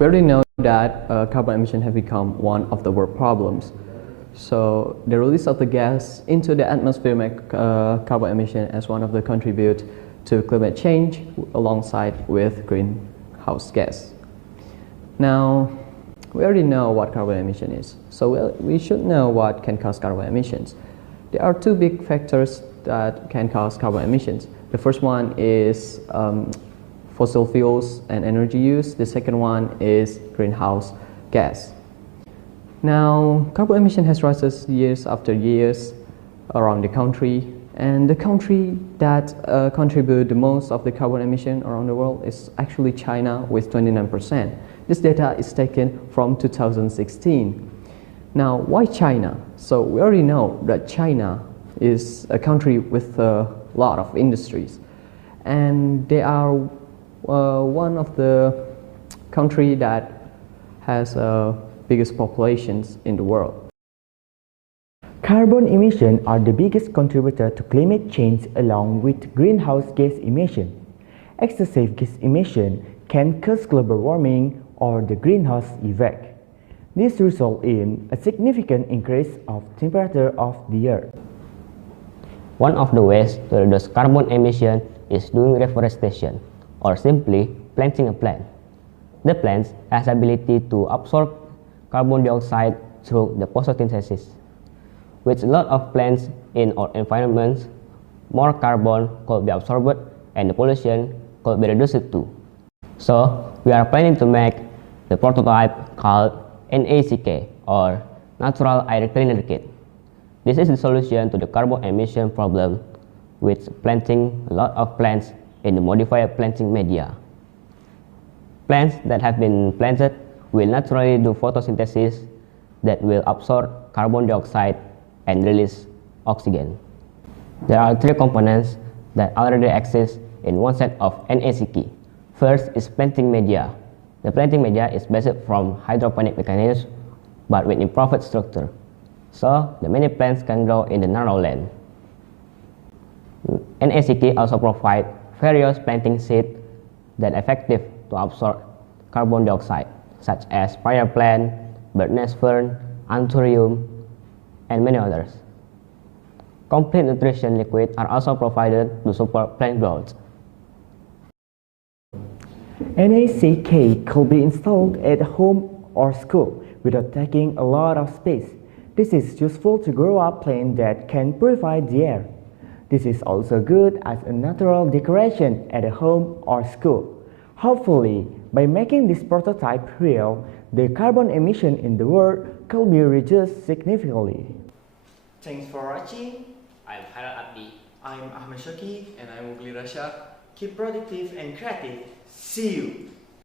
We already know that carbon emission have become one of the world problems. So the release of the gas into the atmosphere make carbon emission as one of the contribute to climate change alongside with greenhouse gas. Now, we already know what carbon emission is, so we should know what can cause carbon emissions. There are two big factors that can cause carbon emissions. The first one is fossil fuels and energy use. The second one is greenhouse gas. Now, carbon emission has risen years after years around the country, and the country that contribute the most of the carbon emission around the world is actually China with 29%. This data is taken from 2016. Now, why China? So we already know that China is a country with a lot of industries, and they are one of the country that has biggest populations in the world. Carbon emissions are the biggest contributor to climate change along with greenhouse gas emission. Excessive gas emission can cause global warming or the greenhouse effect. This results in a significant increase of temperature of the earth. One of the ways to reduce carbon emission is doing reforestation, or simply planting a plant. The plant has the ability to absorb carbon dioxide through the photosynthesis. With a lot of plants in our environment, more carbon could be absorbed and the pollution could be reduced too. So, we are planning to make the prototype called NACK, or Natural Air Cleaner Kit. This is the solution to the carbon emission problem with planting a lot of plants in the modified planting media. Plants that have been planted will naturally do photosynthesis that will absorb carbon dioxide and release oxygen. There are three components that already exist in one set of NACK. First is planting media. The planting media is based from hydroponic mechanism but with improved structure, so the many plants can grow in the narrow land. NACK also provide various planting seeds that are effective to absorb carbon dioxide, such as prayer plant, birdnest fern, anthurium, and many others. Complete nutrition liquids are also provided to support plant growth. NACK could be installed at home or school without taking a lot of space. This is useful to grow up plants that can purify the air. This is also good as a natural decoration at a home or school. Hopefully, by making this prototype real, the carbon emission in the world could be reduced significantly. Thanks for watching. I'm Khairal. I'm Ahmad. And I'm Mughli. Keep productive and creative. See you.